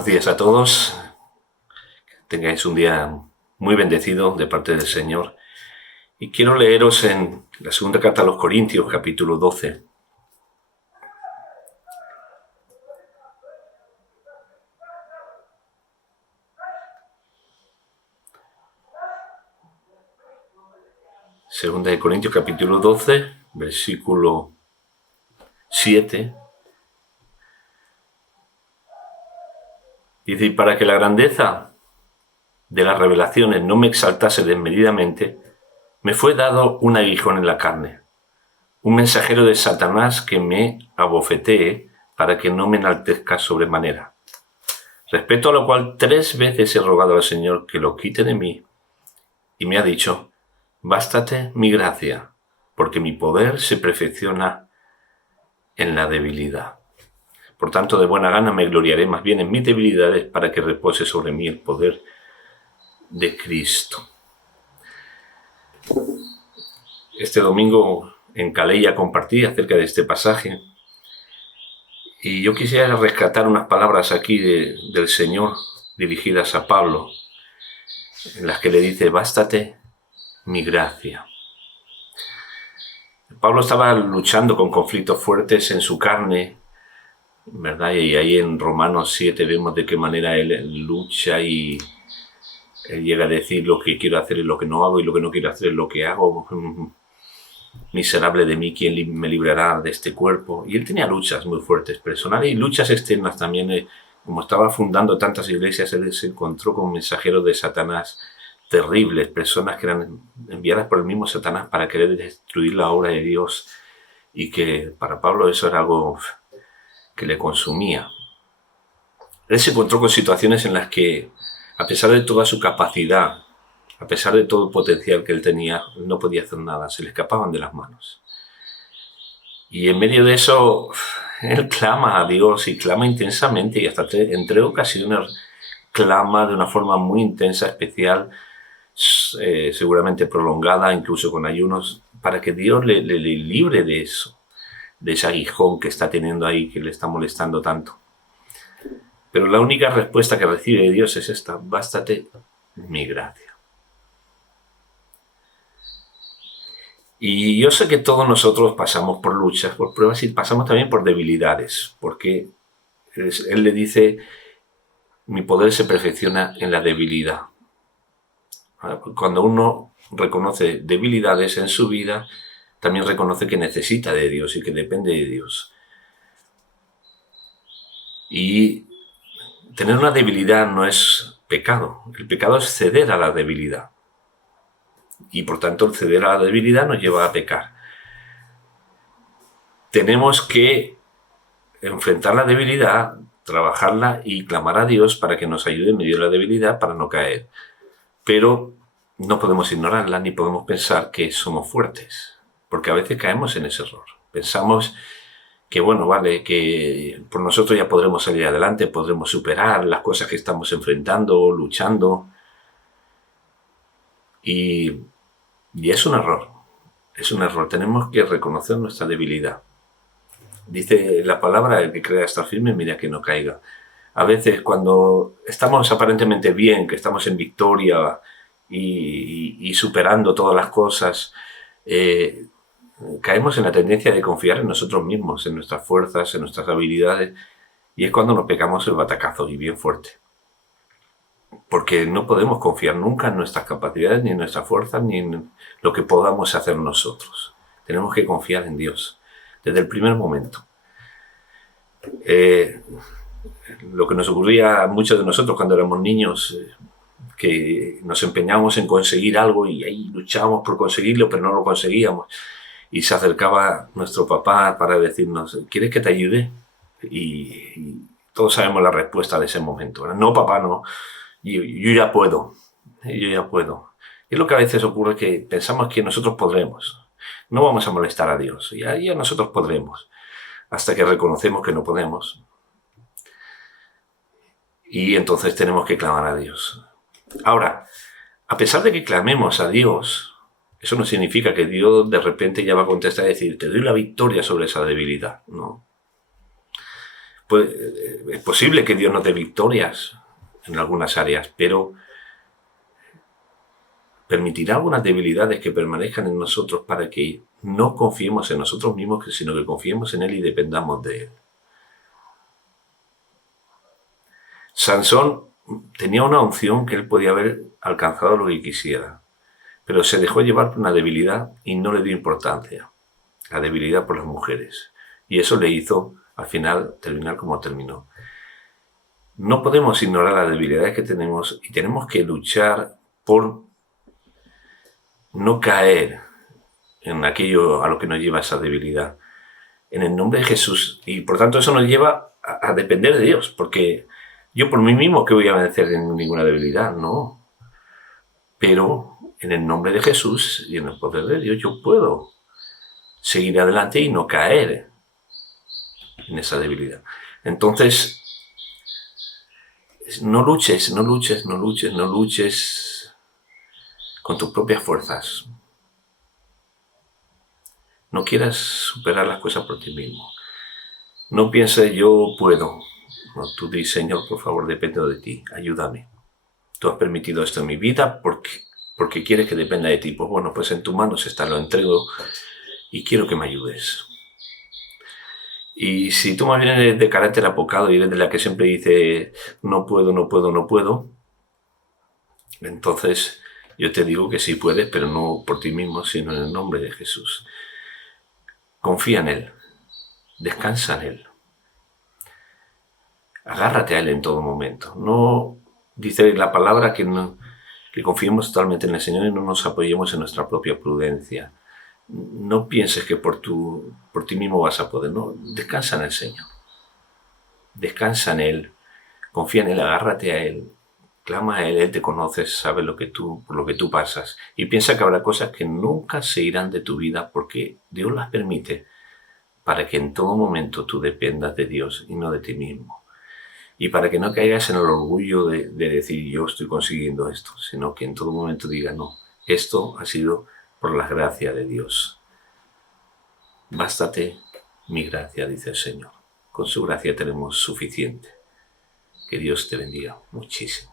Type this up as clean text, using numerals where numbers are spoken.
Buenos días a todos. Tengáis un día muy bendecido de parte del Señor. Y quiero leeros en la segunda carta a los Corintios, capítulo 12. Segunda de Corintios, capítulo 12, versículo 7. Dice, y para que la grandeza de las revelaciones no me exaltase desmedidamente, me fue dado un aguijón en la carne, un mensajero de Satanás que me abofetee para que no me enaltezca sobremanera. Respecto a lo cual 3 veces he rogado al Señor que lo quite de mí, y me ha dicho, bástate mi gracia, porque mi poder se perfecciona en la debilidad. Por tanto, de buena gana me gloriaré más bien en mis debilidades para que repose sobre mí el poder de Cristo. Este domingo en Calella compartí acerca de este pasaje y yo quisiera rescatar unas palabras aquí del Señor dirigidas a Pablo, en las que le dice, bástate mi gracia. Pablo estaba luchando con conflictos fuertes en su carne, ¿verdad? Y ahí en Romanos 7 vemos de qué manera él lucha y él llega a decir lo que quiero hacer es lo que no hago y lo que no quiero hacer es lo que hago. Miserable de mí, ¿quién me librará de este cuerpo? Y él tenía luchas muy fuertes personales y luchas externas también. Como estaba fundando tantas iglesias, él se encontró con mensajeros de Satanás terribles, personas que eran enviadas por el mismo Satanás para querer destruir la obra de Dios, y que para Pablo eso era algo que le consumía. Él se encontró con situaciones en las que, a pesar de toda su capacidad, a pesar de todo el potencial que él tenía, no podía hacer nada, se le escapaban de las manos. Y en medio de eso, él clama a Dios y clama intensamente, y hasta en 3 ocasiones clama de una forma muy intensa, especial, seguramente prolongada, incluso con ayunos, para que Dios le libre de eso, de ese aguijón que está teniendo ahí, que le está molestando tanto. Pero la única respuesta que recibe de Dios es esta, bástate mi gracia. Y yo sé que todos nosotros pasamos por luchas, por pruebas, y pasamos también por debilidades, porque él le dice, mi poder se perfecciona en la debilidad. Cuando uno reconoce debilidades en su vida, también reconoce que necesita de Dios y que depende de Dios. Y tener una debilidad no es pecado. El pecado es ceder a la debilidad. Y por tanto, el ceder a la debilidad nos lleva a pecar. Tenemos que enfrentar la debilidad, trabajarla y clamar a Dios para que nos ayude en medio de la debilidad para no caer. Pero no podemos ignorarla ni podemos pensar que somos fuertes, porque a veces caemos en ese error. Pensamos que, bueno, vale, que por nosotros ya podremos salir adelante, podremos superar las cosas que estamos enfrentando, luchando. Y es un error. Es un error. Tenemos que reconocer nuestra debilidad. Dice la palabra, el que crea estar firme, mira que no caiga. A veces cuando estamos aparentemente bien, que estamos en victoria y superando todas las cosas, caemos en la tendencia de confiar en nosotros mismos, en nuestras fuerzas, en nuestras habilidades, y es cuando nos pegamos el batacazo y bien fuerte. Porque no podemos confiar nunca en nuestras capacidades, ni en nuestras fuerzas, ni en lo que podamos hacer nosotros. Tenemos que confiar en Dios desde el primer momento. Lo que nos ocurría a muchos de nosotros cuando éramos niños, que nos empeñábamos en conseguir algo y ahí luchábamos por conseguirlo, pero no lo conseguíamos. Y se acercaba nuestro papá para decirnos, ¿quieres que te ayude? Y todos sabemos la respuesta de ese momento, ¿verdad? No, papá, no. Yo ya puedo. Yo ya puedo. Y es lo que a veces ocurre, que pensamos que nosotros podremos. No vamos a molestar a Dios. Ya nosotros podremos. Hasta que reconocemos que no podemos. Y entonces tenemos que clamar a Dios. Ahora, a pesar de que clamemos a Dios, eso no significa que Dios de repente ya va a contestar y decir, te doy la victoria sobre esa debilidad. No. es posible que Dios nos dé victorias en algunas áreas, pero permitirá algunas debilidades que permanezcan en nosotros para que no confiemos en nosotros mismos, sino que confiemos en Él y dependamos de Él. Sansón tenía una unción que él podía haber alcanzado lo que quisiera, pero se dejó llevar por una debilidad y no le dio importancia, la debilidad por las mujeres. Y eso le hizo, al final, terminar como terminó. No podemos ignorar las debilidades que tenemos y tenemos que luchar por no caer en aquello a lo que nos lleva esa debilidad. En el nombre de Jesús. Y por tanto eso nos lleva a depender de Dios, porque yo por mí mismo que voy a vencer en ninguna debilidad, no. Pero en el nombre de Jesús y en el poder de Dios yo puedo seguir adelante y no caer en esa debilidad. Entonces, no luches con tus propias fuerzas. No quieras superar las cosas por ti mismo. No pienses yo puedo. No, tú dices, Señor, por favor, dependo de ti. Ayúdame. Tú has permitido esto en mi vida porque quieres que dependa de ti. Pues bueno, pues en tus manos está, lo entrego y quiero que me ayudes. Y si tú más bien eres de carácter apocado y eres de la que siempre dice no puedo, entonces yo te digo que sí puedes, pero no por ti mismo, sino en el nombre de Jesús. Confía en Él, descansa en Él, agárrate a Él en todo momento. No dice la palabra que confiemos totalmente en el Señor y no nos apoyemos en nuestra propia prudencia. No pienses que por ti mismo vas a poder, no, descansa en el Señor. Descansa en Él, confía en Él, agárrate a Él, clama a Él, Él te conoce, sabe por lo que tú pasas. Y piensa que habrá cosas que nunca se irán de tu vida porque Dios las permite para que en todo momento tú dependas de Dios y no de ti mismo. Y para que no caigas en el orgullo de decir yo estoy consiguiendo esto, sino que en todo momento diga no, esto ha sido por la gracia de Dios. Bástate mi gracia, dice el Señor. Con su gracia tenemos suficiente. Que Dios te bendiga muchísimo.